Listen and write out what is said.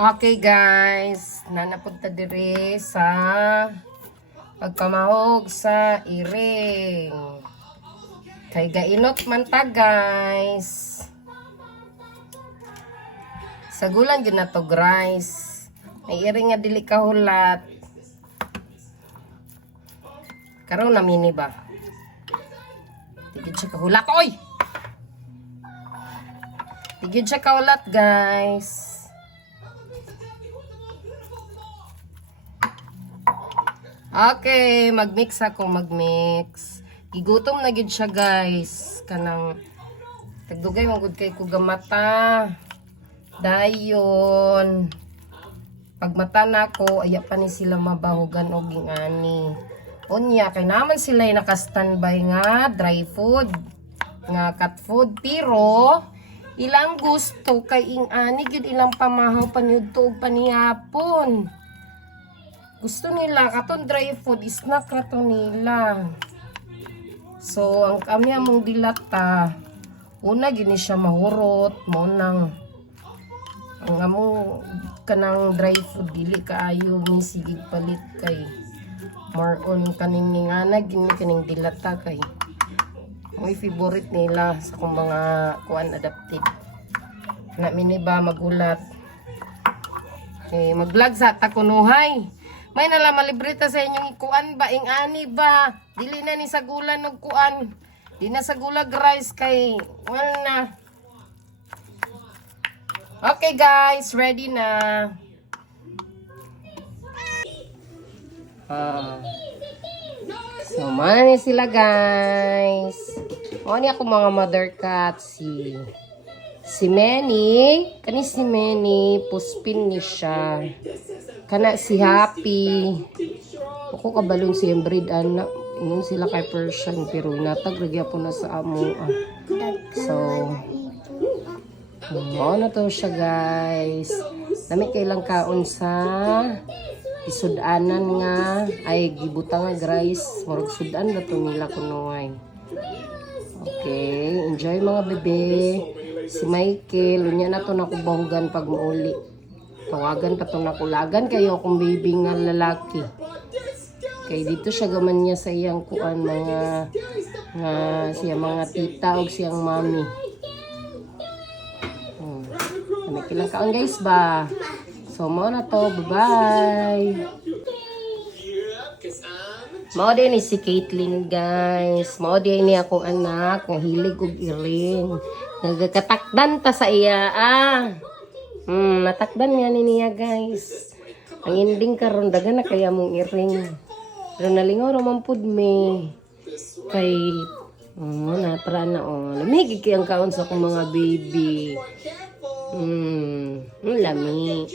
Okay guys, nanapunta dire sa pagpamahog sa iring. Kay gainot man ta guys. Sa gulang yun na to guys. May iring nga dili kahulat. Karon na mini ba? Tigid siya kahulat. Oy! Tigid siya kahulat guys. Okay, magmix ako, magmix. Gigutom na gid siya, guys. Kanang tagdugay man gud kay ko gamata. Dayon. Pag mata nako, aya pa ni sila mabahugan og ingani. Unya kay naman sila naka-standby nga dry food, nga cat food, pero ilang gusto kay ingani gid ilang pamahaw paniud tuog panihapon. Gusto nila, katon dry food, snack na to nila. So, ang kami among dilata, una gini siya mahurot, mo nang, ang among kanang dry food, dili kaayo, misigig palit kay, more on kaning ningana, gini kaning dilata kay, may favorite nila sa kung mga kuan adapted. Na miniba magulat. Okay, mag-vlog sa takunuhay. May nalaman libreta sa inyong ikuan ba, ingani ba, dili na ni sagulan og kuan, di na sagulag rice kay, wala na. Okay guys, ready na. So, mani sila guys. Mani ako mga mother cat, si Manny, kani si Manny, puspin ni siya. Kana si Happy. Ako kabalon si breed anak. Ingon sila kay Persian pero natag nagya po na sa amo. So, na to siya guys. Nami kailang kaon sa isudanan nga ay gibutang nga guys. Murag sudan na to nila kunuay. Okay, enjoy mga bebe. Si Michael, unya na to nakubahugan pag mauli. Tawagan pa itong nakulagan kayo kung baby nga lalaki. Kaya dito siya gaman niya sa iyang kuan siya mga tita o siyang mami. May kilang kaon guys ba? So mo na to. Bye-bye. Mao din ni si Caitlyn guys. Mao din ni akong anak. Nga hilig og iring. Nagakatakdan ta sa iya natakdan nga niya guys. Ang ending karon dagan na kaya mong iring. Pero nalingaw naman pud me. Kay na para na lamig kay ang kaon sa akong mga baby. Lami.